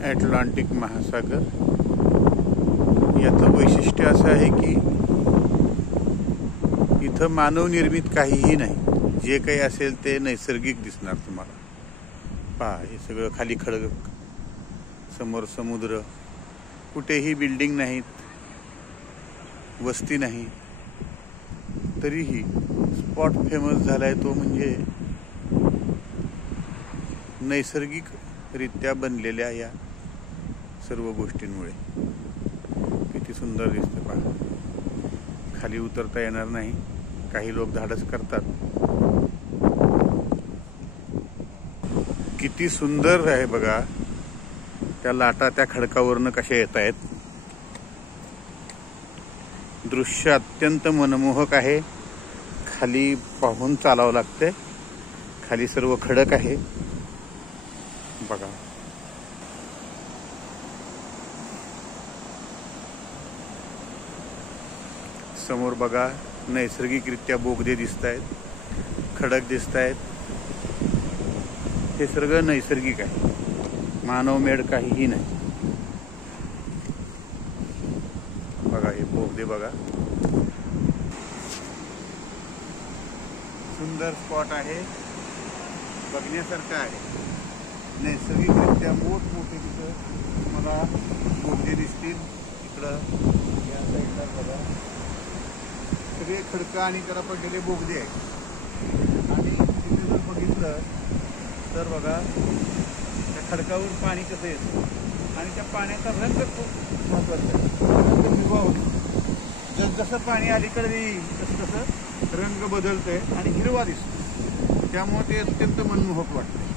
Atlantic महासागर। याचं वैशिष्ट्य असं आहे की इथं मानवनिर्मित काहीही नाही, जे काही असेल ते नैसर्गिक दिसणार तुम्हाला। पहा, हे सगळं खाली खडक, समोर समुद्र, कुठेही बिल्डिंग नाहीत, वस्ती नाही, तरीही स्पॉट फेमस झालाय तो म्हणजे नैसर्गिकरित्या बनलेल्या या सर्व गोष्टींमुळे। किती सुंदर दिसतं पहा। खाली उतरता येणार नाही, काही लोक धाडस करतात। किती सुंदर आहे बघा, त्या लाटा त्या खडकावरनं कशा येत आहेत। दृश्य अत्यंत मनमोहक आहे। खाली पाहून चालावं लागते, खाली सर्व खडक आहे बघा। समोर बघा, नैसर्गिकरित्या बोगदे दिसत आहेत, खडक दिसत आहेत। हे सगळं नैसर्गिक आहे, मानवमेड काहीही नाही। बघा हे बोगदे बघा, सुंदर स्पॉट आहे, बघण्यासारखं आहे। नैसर्गिकरित्या मोठमोठे तिथं तुम्हाला बोगदे दिसतील। इकडं या साईडला बघा, सगळे खडकं आणि त्याला पडलेले बोगदे आहेत। आणि तिथे जर बघितलं तर बघा, त्या खडकावर पाणी कसं येतं आणि त्या पाण्याचा रंग खूप महत्वाचा आहे। रंग हिरवा होतो, जसजसं पाणी अलीकडे येईल तसं तसं रंग बदलतंय आणि हिरवा दिसतो, त्यामुळे ते अत्यंत मनमोहक वाटतं।